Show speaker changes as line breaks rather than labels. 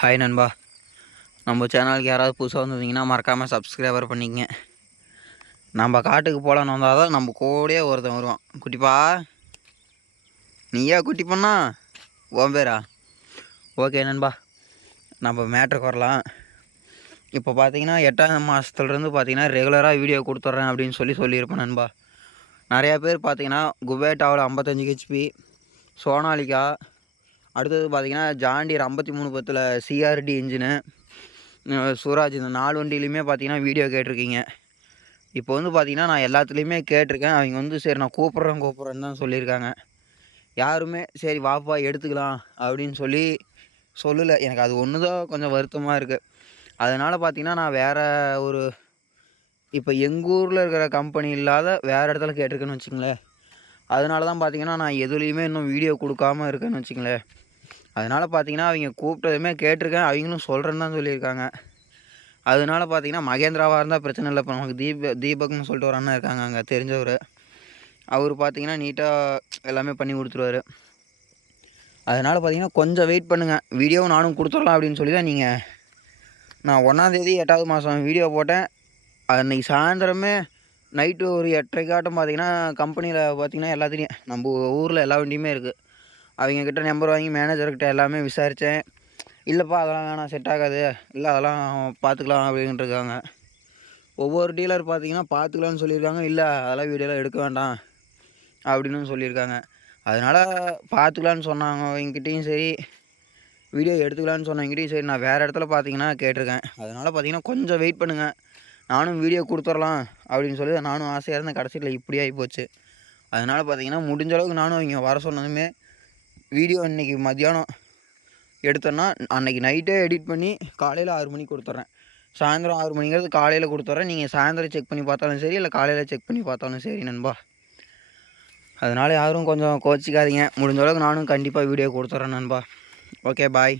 Hi நண்பா. நம்ம சேனலுக்கு யாராவது புதுசாக வந்திருந்தீங்கன்னா மறக்காமல் சப்ஸ்கிரைபர் பண்ணிக்கங்க. நம்ம காட்டுக்கு போகலான்னு வந்தால் தான் நம்ம கூடயே ஒருத்தன் வருவான். குட்டிப்பா. நீயா குட்டி பண்ணா? உன் பேரா? ஓகே நண்பா. நம்ம மேட்ருக்கு வரலாம். இப்போ பார்த்தீங்கன்னா எட்டாம் மாதத்துலேருந்து பார்த்தீங்கன்னா ரெகுலராக வீடியோ கொடுத்துட்றேன் அப்படின்னு சொல்லி சொல்லியிருப்பேன் நண்பா. நிறையா பேர் பார்த்தீங்கன்னா குபேட்டாவில் ஐம்பத்தஞ்சு ஹெச்பி சோனாலிகா அடுத்தது பார்த்தீங்கன்னா ஜாண்டியர் ஐம்பத்தி மூணு பத்தில் சிஆர்டி இன்ஜினு சூராஜ் இந்த நாலு வண்டியிலையுமே பார்த்தீங்கன்னா வீடியோ கேட்டிருக்கீங்க. இப்போ வந்து பார்த்தீங்கன்னா நான் எல்லாத்துலேயுமே கேட்டிருக்கேன். அவங்க வந்து சரி நான் கூப்பிட்றேன் கூப்பிட்றேன்னு தான் சொல்லியிருக்காங்க. யாருமே சரி வாப்பா எடுத்துக்கலாம் அப்படின்னு சொல்லி சொல்லலை. எனக்கு அது ஒன்று தான் கொஞ்சம் வருத்தமாக இருக்குது அதனால் பார்த்தீங்கன்னா நான் வேறு ஒரு இப்போ எங்கள் ஊரில் இருக்கிற கம்பெனி இல்லாத வேறு இடத்துல கேட்டிருக்கேன்னு வச்சுங்களேன் அதனால தான் பார்த்தீங்கன்னா நான் எதுலேயுமே இன்னும் வீடியோ கொடுக்காம இருக்கேன்னு வச்சுங்களேன் அதனால் பார்த்தீங்கன்னா அவங்க கூப்பிட்டதுமே கேட்டிருக்கேன். அவங்களும் சொல்கிறேன்னு தான் சொல்லியிருக்காங்க. அதனால பார்த்தீங்கன்னா மகேந்திராவாக இருந்தால் பிரச்சனை இல்லை. இப்போ நமக்கு தீப தீபக்னு சொல்லிட்டு ஒரு அண்ணன் இருக்காங்க அங்கே தெரிஞ்சவர். அவர் பார்த்தீங்கன்னா நீட்டாக எல்லாமே பண்ணி கொடுத்துருவாரு. அதனால் பார்த்தீங்கன்னா கொஞ்சம் வெயிட் பண்ணுங்கள் வீடியோவும் நானும் கொடுத்துடலாம் அப்படின்னு சொல்லி தான் நீங்கள் நான் ஒன்றாந்தேதி எட்டாவது மாதம் வீடியோ போட்டேன். அன்றைக்கி சாயந்தரமே நைட்டு ஒரு எட்டரைக்காட்டம் பார்த்தீங்கன்னா கம்பெனியில் பார்த்தீங்கன்னா எல்லாத்துலேயும் நம்ம ஊரில் எல்லா வண்டியுமே இருக்குது அவங்கக்கிட்ட நம்பர் வாங்கி மேனேஜர்கிட்ட எல்லாமே விசாரித்தேன் இல்லைப்பா அதெல்லாம் வேணாம் செட் ஆகாது. இல்லை அதெல்லாம் பார்த்துக்கலாம் அப்படின்ட்டு இருக்காங்க. ஒவ்வொரு டீலர் பார்த்தீங்கன்னா பார்த்துக்கலான்னு சொல்லியிருக்காங்க. இல்லை அதெல்லாம் வீடியோலாம் எடுக்க வேண்டாம் அப்படின்னு சொல்லியிருக்காங்க. அதனால் பார்த்துக்கலான்னு சொன்னாங்க. அவங்ககிட்டையும் சரி வீடியோ எடுத்துக்கலான்னு சொன்னவங்ககிட்டையும் சரி நான் வேறு இடத்துல பார்த்தீங்கன்னா கேட்டிருக்கேன். அதனால் பார்த்தீங்கன்னா கொஞ்சம் வெயிட் பண்ணுங்கள் நானும் வீடியோ கொடுத்துடலாம் அப்படின்னு சொல்லி நானும் ஆசையாக இருந்தேன். கடைசியில் இப்படி ஆகி போச்சு. அதனால் பார்த்தீங்கன்னா முடிஞ்ச அளவுக்கு நானும் அவங்க வர சொன்னதுமே வீடியோ இன்றைக்கி மத்தியானம் எடுத்தோன்னா அன்றைக்கி நைட்டே எடிட் பண்ணி காலையில் ஆறு மணிக்கு கொடுத்துட்றேன். சாயந்தரம் ஆறு மணிங்கிறது காலையில் கொடுத்துட்றேன். நீங்கள் சாயந்தரம் செக் பண்ணி பார்த்தாலும் சரி இல்லை காலையில் செக் பண்ணி பார்த்தாலும் சரி நண்பா. அதனால் யாரும் கொஞ்சம் கோச்சிக்காதீங்க. முடிஞ்ச அளவுக்கு நானும் கண்டிப்பாக வீடியோ கொடுத்துட்றேன் நண்பா. Okay bye